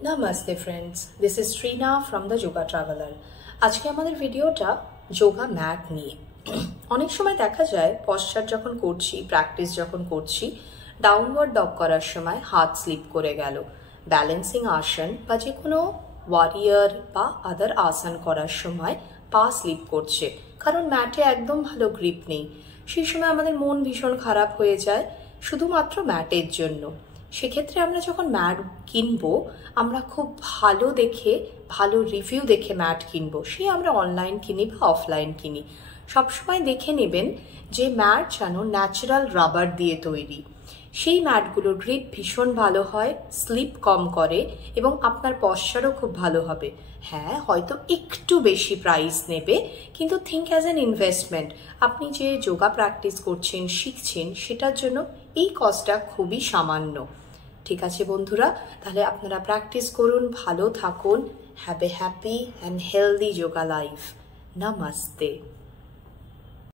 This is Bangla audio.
Namaste friends, this is Trina from the Yoga Traveler. আজকে আমাদের ভিডিওটা যোগা ম্যাট নিয়ে। অনেক সময় দেখা যায় পশ্চার যখন করছি, প্র্যাকটিস যখন করছি, ডাউনওয়ার্ড ডগ করার সময় হাত স্লিপ করে গেল, ব্যালেন্সিং আসন বা যে কোনো ওয়ারিয়ার বা আদার আসন করার সময় পা স্লিপ করছে, কারণ ম্যাটে একদম ভালো গ্রিপ নেই। সেই সময় আমাদের মন ভীষণ খারাপ হয়ে যায় শুধুমাত্র ম্যাটের জন্য। সেক্ষেত্রে আমরা যখন ম্যাট কিনবো, আমরা খুব ভালো দেখে, ভালো রিভিউ দেখে ম্যাট কিনবো। সে আমরা অনলাইন কিনি বা অফলাইন কিনি, সবসময় দেখে নেবেন যে ম্যাট যেন ন্যাচারাল রাবার দিয়ে তৈরি। সেই ম্যাটগুলোর গ্রিপ ভীষণ ভালো হয়, স্লিপ কম করে এবং আপনার পশ্চারও খুব ভালো হবে। হ্যাঁ, হয়তো একটু বেশি প্রাইস নেবে, কিন্তু থিঙ্ক অ্যাজ অ্যান ইনভেস্টমেন্ট। আপনি যে যোগা প্র্যাকটিস করছেন, শিখছেন, সেটার জন্য এই কস্টটা খুবই সামান্য। ঠিক আছে বন্ধুরা, তাহলে আপনারা প্র্যাকটিস করুন, ভালো থাকুন। Have a happy and healthy yoga life. Namaste.